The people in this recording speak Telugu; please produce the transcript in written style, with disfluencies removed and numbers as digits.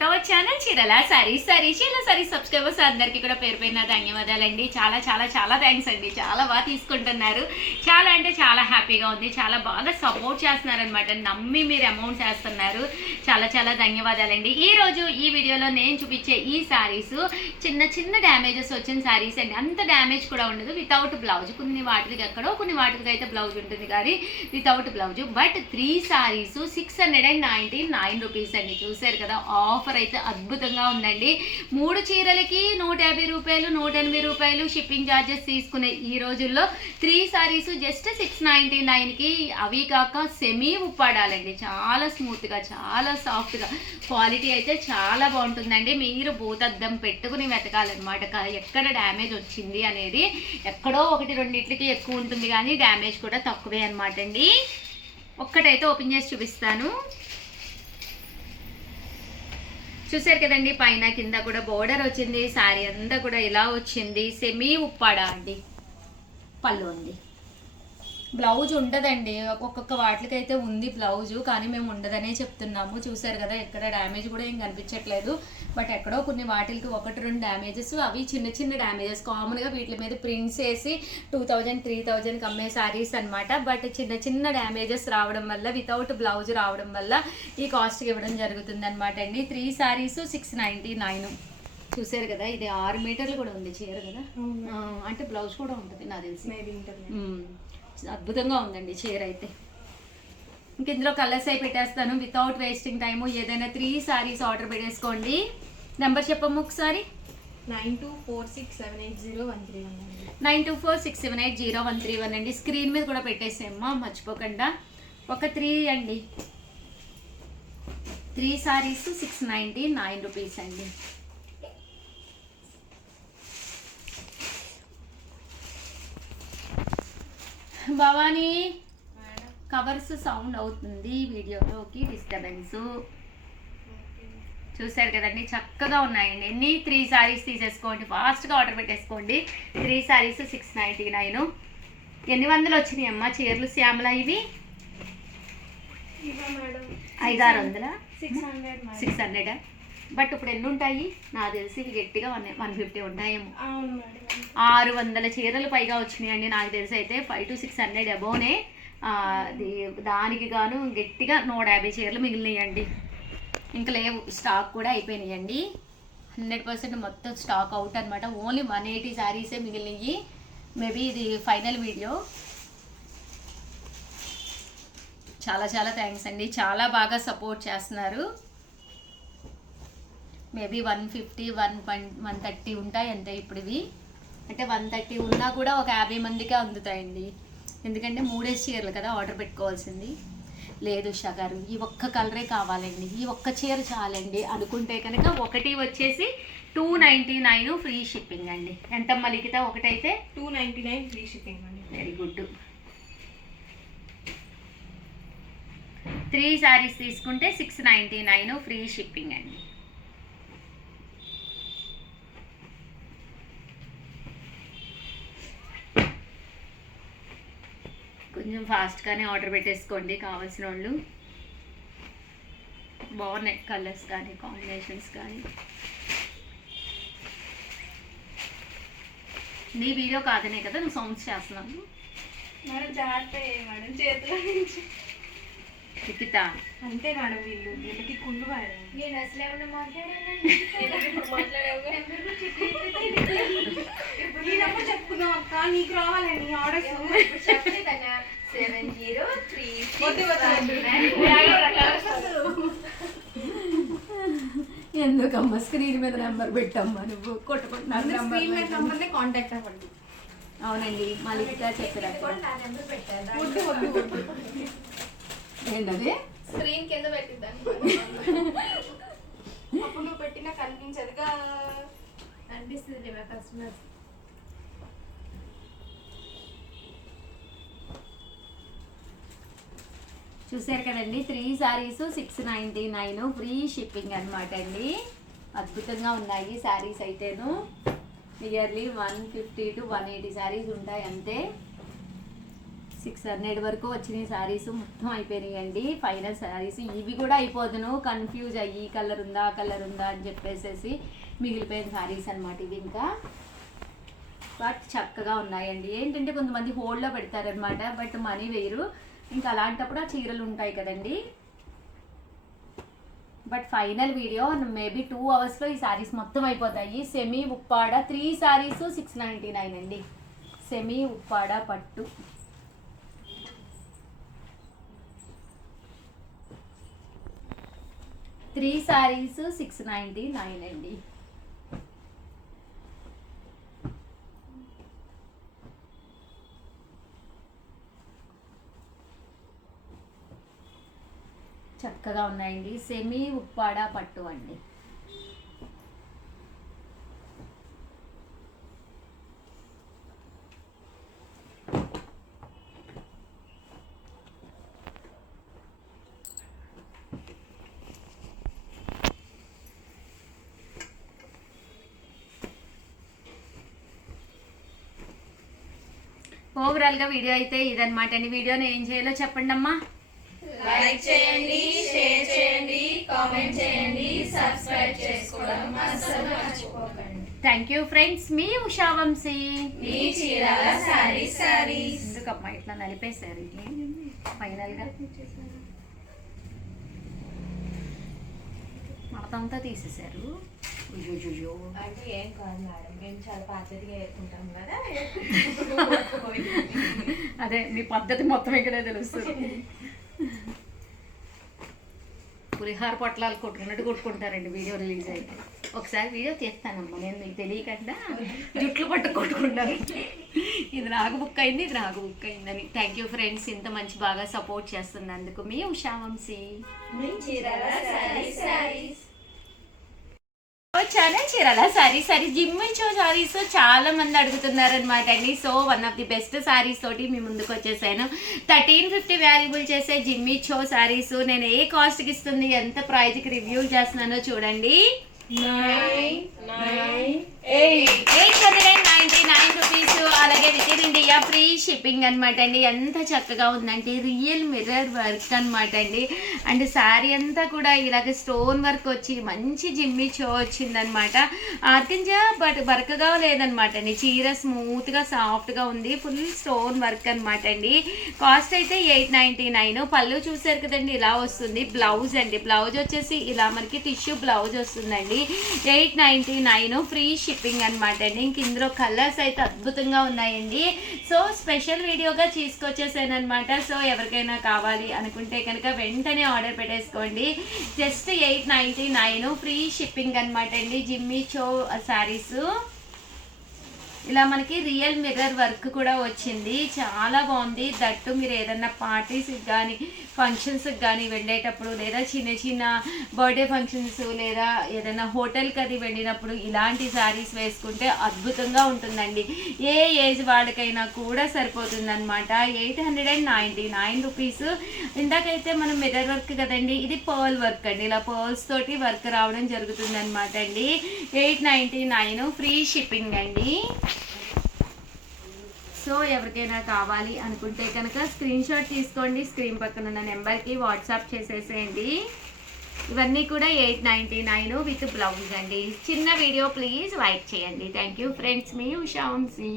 ఛానల్ చీరల సారీ సబ్స్క్రైబర్స్ అందరికీ కూడా పేరు పేరున ధన్యవాదాలండి. చాలా చాలా చాలా థ్యాంక్స్ అండి. చాలా బాగా తీసుకుంటున్నారు. చాలా అంటే చాలా హ్యాపీగా ఉంది. చాలా బాగా సపోర్ట్ చేస్తున్నారనమాట. నమ్మి మీరు అమౌంట్ చేస్తున్నారు. చాలా చాలా ధన్యవాదాలండి. ఈరోజు ఈ వీడియోలో నేను చూపించే ఈ శారీస్ చిన్న చిన్న డ్యామేజెస్ వచ్చిన శారీస్ అండి. అంత డ్యామేజ్ కూడా ఉండదు. వితౌట్ బ్లౌజ్, కొన్ని వాటికి ఎక్కడో కొన్ని వాటికి అయితే బ్లౌజ్ ఉంటుంది కానీ without blouse. But 3 saris 699 rupees అండి. చూసారు కదా, ఆఫర్ అయితే అద్భుతంగా ఉందండి. 3 చీరలకి 150 రూపాయలు 180 రూపాయలు షిప్పింగ్ ఛార్జెస్ తీసుకునే ఈ రోజుల్లో 3 శారీస్ జస్ట్ 699కి, అవి కాక సెమీ ఉప్పాడాలండి. చాలా స్మూత్గా, చాలా సాఫ్ట్గా, క్వాలిటీ అయితే చాలా బాగుంటుందండి. మీరు భూతద్దం పెట్టుకుని వెతకాలన్నమాట ఎక్కడ డ్యామేజ్ వచ్చింది అనేది. ఎక్కడో 1-2 ఎక్కువ ఉంటుంది కానీ డ్యామేజ్ కూడా తక్కువే అనమాట అండి. ఒక్కటైతే ఓపెన్ చేసి చూపిస్తాను. చూసారు కదండి, పైన కింద కూడా బోర్డర్ వచ్చింది. శారీ అంతా కూడా ఇలా వచ్చింది. సెమీ ఉప్పాడా అండి. పళ్ళు ఉంది. బ్లౌజ్ ఉండదండి. ఒక్కొక్క వాటికైతే ఉంది బ్లౌజు, కానీ మేము ఉండదనే చెప్తున్నాము. చూసారు కదా, ఎక్కడ డ్యామేజ్ కూడా ఏం కనిపించట్లేదు. బట్ ఎక్కడో కొన్ని వాటికి 1-2 డ్యామేజెస్, అవి చిన్న చిన్న డ్యామేజెస్. కామన్గా వీటి మీద ప్రింట్స్ వేసి 2000-3000కి అమ్మే శారీస్ అనమాట. బట్ చిన్న చిన్న డ్యామేజెస్ రావడం వల్ల, వితౌట్ బ్లౌజ్ రావడం వల్ల ఈ కాస్ట్కి ఇవ్వడం జరుగుతుంది అనమాట అండి. 3 శారీస్ 699. చూసారు కదా, ఇది 6 మీటర్లు కూడా ఉంది చీర కదా. అంటే బ్లౌజ్ కూడా ఉంటుంది నాకు తెలిసి. అద్భుతంగా ఉందండి చీర అయితే. ఇంక ఇందులో కలర్స్ అయి పెట్టేస్తాను వితౌట్ వేస్టింగ్ టైము. ఏదైనా 3 శారీస్ ఆర్డర్ పెట్టేసుకోండి. నెంబర్ చెప్పము ఒకసారి. 9246780131 9246780131 అండి. స్క్రీన్ మీద కూడా పెట్టేసేమ్మా మర్చిపోకుండా. ఒక 3 అండి. 3 శారీస్ 699 రూపీస్ అండి. భవానీ, కవర్స్ సౌండ్ అవుతుంది వీడియోలోకి, డిస్టర్బెన్స్. చూసారు కదండి, చక్కగా ఉన్నాయండి. ఎన్ని 3 శారీస్ తీసేసుకోండి, ఫాస్ట్గా ఆర్డర్ పెట్టేసుకోండి. 3 శారీస్ 699. ఎన్ని వందలు వచ్చినాయి అమ్మ చీరలు శ్యామల? ఇవి 500-600. 600. బట్ ఇప్పుడు ఎన్ని ఉంటాయి నాకు తెలిసి? గట్టిగా 150 ఉంటాయేమో. 600 చీరలు పైగా వచ్చినాయండి నాకు తెలిసి. అయితే 500-600 అబోనే. దానికి గాను గట్టిగా 150 చీరలు మిగిలినాయండి. ఇంకా లేవు, స్టాక్ కూడా అయిపోయినాయండి. 100% మొత్తం స్టాక్ అవుట్ అనమాట. ఓన్లీ 180 శారీసే మిగిలినాయి. మేబీ ఇది ఫైనల్ వీడియో. చాలా చాలా థ్యాంక్స్ అండి. చాలా బాగా సపోర్ట్ చేస్తున్నారు. మేబీ 150-130 ఉంటాయి అంతే ఇప్పుడు ఇవి. అంటే 130 ఉన్నా కూడా ఒక 50 మందికే అందుతాయండి. ఎందుకంటే 3 చీరలు కదా ఆర్డర్ పెట్టుకోవాల్సింది. లేదు ఉషా గారు, ఈ ఒక్క కలరే కావాలండి, ఈ ఒక్క చీర చాలండి అనుకుంటే కనుక ఒకటి వచ్చేసి 299 ఫ్రీ షిప్పింగ్ అండి. ఎంతమ్మా లిఖిత? ఒకటైతే 299 ఫ్రీ షిప్పింగ్ అండి. Very good. 3 శారీస్ తీసుకుంటే 699 ఫ్రీ షిప్పింగ్ అండి. కొంచెం ఫాస్ట్గానే ఆర్డర్ పెట్టేసుకోండి కావాల్సిన వాళ్ళు. బాగున్నాయి కలర్స్ కానీ కాంబినేషన్స్ కానీ. నీ వీడియో కాదనే కదా నువ్వు సౌండ్స్ చేస్తున్నాను. మేడం జాగ్రత్త మేడం, చేతిలో నుంచి లిఖిత అంతే మేడం. వీళ్ళకి కుళ్ళు మేడం. నేను అసలు ఏమన్నా మాట్లాడేప్పుడు చెప్పుకుందాం అక్క, నీకు రావాలండి ఆర్డర్స్. 7034. ఎందుకమ్మా స్క్రీన్ మీద నెంబర్ పెట్టమ్మా, నువ్వు కొట్టుకుంటున్నా కాంటాక్ట్ అవ్వండి. అవునండి, మా లిఖిత చెప్పారు. ఏంటది? స్క్రీన్ కింద పెట్టిద్దాన్ని. అప్పుడు నువ్వు పెట్టినా కనిపించదుగా. అనిపిస్తుంది మా కస్టమర్స్. చూసారు కదండి, 3 శారీస్ 699 ఫ్రీ షిప్పింగ్ అనమాట అండి. అద్భుతంగా ఉన్నాయి శారీస్ అయితేను. నియర్లీ 150-180 శారీస్ ఉంటాయి అంతే. 600 వరకు వచ్చినాయి శారీస్ మొత్తం అయిపోయినాయండి. ఫైనల్ శారీస్ ఇవి కూడా అయిపోదును, కన్ఫ్యూజ్ అయ్యి కలర్ ఉందా కలర్ ఉందా అని చెప్పేసి మిగిలిపోయిన శారీస్ అనమాట ఇవి. ఇంకా బట్ చక్కగా ఉన్నాయండి. ఏంటంటే కొంతమంది హోల్డ్లో పెడతారనమాట, బట్ మనీ వేయరు. ఇంకా అలాంటప్పుడు ఆ చీరలు ఉంటాయి కదండి. బట్ ఫైనల్ వీడియో మేబీ 2 అవర్స్లో ఈ శారీస్ మొత్తం అయిపోతాయి. సెమీ ఉప్పాడ 3 శారీస్ 699 అండి. సెమీ ఉప్పాడ పట్టు. త్రీ శారీస్ 699 అండి. చక్కగా ఉన్నాయండి. సెమీ ఉప్పాడ పట్టు అండి. ఓవరాల్గా వీడియో అయితే ఇదన్నమాట అండి. వీడియోని ఏం చేయాలో చెప్పండి అమ్మా. లైక్ చేయండి, షేర్ చేయండి, కామెంట్ చేయండి, సబ్స్క్రైబ్ చేసుకోవడం అస్సలు మర్చిపోకండి. Thank you friends. మీ ఉషా వంశీ. మీ చీరాల సారీస్. ఎందుకమ్మా ఇట్లా నలిపేశారు ఫైనల్గా మొత్తంతా తీసేశారు. అయ్యో అంటే ఏం కాదు మేడం, మేము చాలా పద్ధతిగా వేసుకుంటాం కదా. అదే మీ పద్ధతి మొత్తం ఇక్కడే తెలుస్తుంది. పులిహార పొట్లాలు కొట్టుకున్నట్టు కొట్టుకుంటారండి వీడియో రిలీజ్ అయితే. ఒకసారి వీడియో తీస్తానమ్మా నేను, మీకు తెలియకుండా జుట్లు పట్టు కొట్టుకుంటాను. ఇది నాకు బుక్ అయింది, ఇది నాకు బుక్ అయిందని. థ్యాంక్ యూ ఫ్రెండ్స్, ఇంత మంచి బాగా సపోర్ట్ చేస్తున్నందుకు. మీ ఉషా వంశీ. మీ చీరాల సారీస్. ఛానల్ చీరాల సారీస్ జిమ్మించో సారీస్ చాలా మంది అడుగుతున్నారు అనమాట అండి. So one of the best saris తోటి మీ ముందుకు వచ్చేసాను. 1350 వాల్యుబుల్ చేసే జిమ్మిచో సారీస్ నేను ఏ కాస్ట్కి ఇస్తుంది, ఎంత ప్రైజ్కి రివ్యూ చేస్తున్నానో చూడండి. 899 రూపీస్. అలాగే with in India free shipping అనమాట అండి. ఎంత చక్కగా ఉందంటే రియల్ మిర్రర్ వర్క్ అనమాట అండి. అండ్ శారీ అంతా కూడా ఇలాగ స్టోన్ వర్క్ వచ్చి మంచి జిమ్మిచో వచ్చిందనమాట. ఆర్కింజా బట్ వర్క్గా లేదనమాట అండి. చీర స్మూత్గా సాఫ్ట్గా ఉంది. ఫుల్ స్టోన్ వర్క్ అనమాట అండి. కాస్ట్ అయితే 899. పళ్ళు చూసారు కదండి, ఇలా వస్తుంది. బ్లౌజ్ అండి, బ్లౌజ్ వచ్చేసి ఇలా మనకి టిష్యూ బ్లౌజ్ వస్తుందండి. 899 ఫ్రీ షిప్పింగ్ అనమాట అండి. ఇంక ఇందులో కలర్స్ అయితే అద్భుతంగా ఉన్నాయండి. సో స్పెషల్ వీడియోగా తీసుకొచ్చేసాను అనమాట. సో ఎవరికైనా కావాలి అనుకుంటే కనుక వెంటనే ఆర్డర్ పెట్టేసుకోండి. జస్ట్ 899 ఫ్రీ షిప్పింగ్ అనమాట అండి. జిమ్మిచో శారీస్ ఇలా మనకి రియల్ మిర్రర్ వర్క్ కూడా వచ్చింది. చాలా బాగుంది. దట్టు మీరు ఏదన్నా పార్టీస్కి కానీ ఫంక్షన్స్కి కానీ వెళ్ళేటప్పుడు, లేదా చిన్న చిన్న బర్త్డే ఫంక్షన్స్, లేదా ఏదైనా హోటల్కి అది వెళ్ళినప్పుడు ఇలాంటి శారీస్ వేసుకుంటే అద్భుతంగా ఉంటుందండి. ఏ ఏజ్ వాళ్ళకైనా కూడా సరిపోతుంది అనమాట. 899 రూపీస్. ఇందాకైతే మనం మిర్రర్ వర్క్ కదండి, ఇది పర్ల్ వర్క్ అండి. ఇలా పర్ల్స్ తోటి వర్క్ రావడం జరుగుతుంది అనమాట అండి. 899 ఫ్రీ షిప్పింగ్ అండి. సో ఎవరికైనా కావాలి అనుకుంటే కనుక స్క్రీన్ షాట్ తీసుకోండి, స్క్రీన్ పక్కన ఉన్న నెంబర్కి వాట్సాప్ చేసేసేయండి. ఇవన్నీ కూడా 899 విత్ బ్లౌజ్ అండి. చిన్న వీడియో ప్లీజ్ లైక్ చేయండి. Thank you friends. మీ ఉషా వంశీ.